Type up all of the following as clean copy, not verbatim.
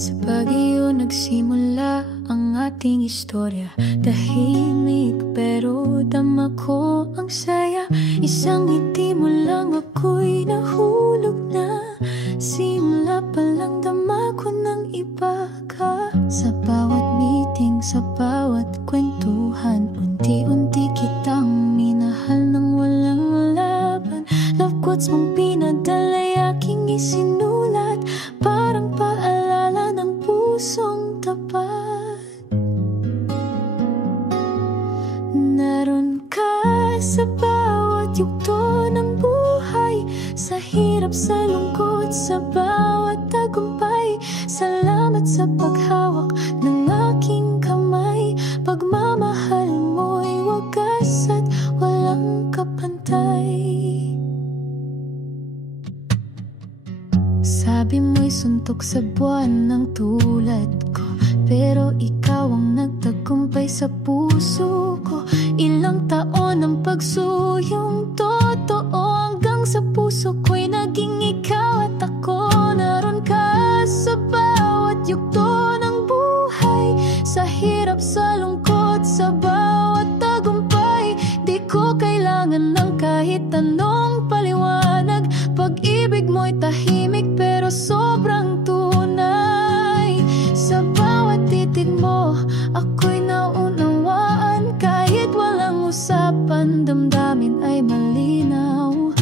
Sa Baguio nagsimula ang ating istorya. Tahimik pero dama ko ang saya. Isang ngiti mo lang ako'y nahulog na. Simula pa lang dama ko ng iba ka. Sa bawat meeting, sa bawat kwentuhan, unti-unti kitang minahal ng walang laban. Love quotes mong pinadala'y aking isinulat, parang paalala ng pusong tapat. Naroon ka sa bawat yugto ng buhay, sa hirap, sa lungkot, sa bawat tagumpay. Salamat sa paghawak ng aking kamay. Pagmamahal mo'y wagas at walang kapantay. Sabi mo'y suntok sa buwan ng tulad ko, pero ikaw ang nagtagumpay sa puso ko. Ilang taon ang pagsuyong totoo, hanggang sa puso ko'y naging ikaw at ako. Naroon ka sa bawat yugto ng buhay, sa hirap, sa lungkot, sa bawat tagumpay. Di ko kailangan ng kahit anong paliwanag. Pag-ibig mo'y tahimik pero sobrang tunay. Sa bawat titig mo ako'y naunawaan. Kahit walang usapan, damdamin ay malinaw.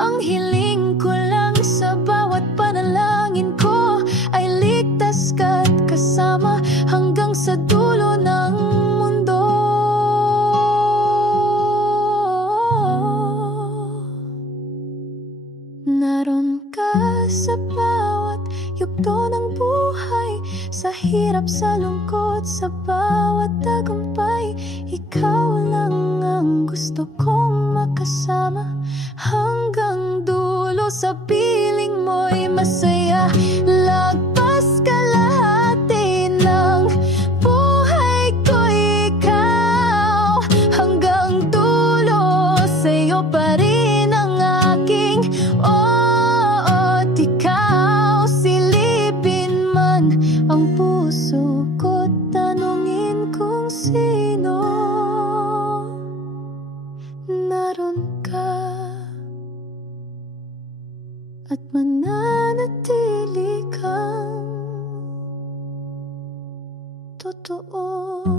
Ang hiling ko lang sa bawat panalangin ko ay ligtas ka't kasama hanggang sa dulo ng mundo. Naroon ka sa bawat yugto ng buhay, sa hirap, sa lungkot, sa bawat tagumpay. Ikaw lang ang gusto kong makasama hanggang dulo. Sa piling mo'y masaya, lagpas kalahati ng buhay ko. Ikaw hanggang dulo, sa'yo pa rin ang aking oot. Ikaw silipin man ang puso ko, tanungin kung sino. Naroon ka at mananatili kang totoo.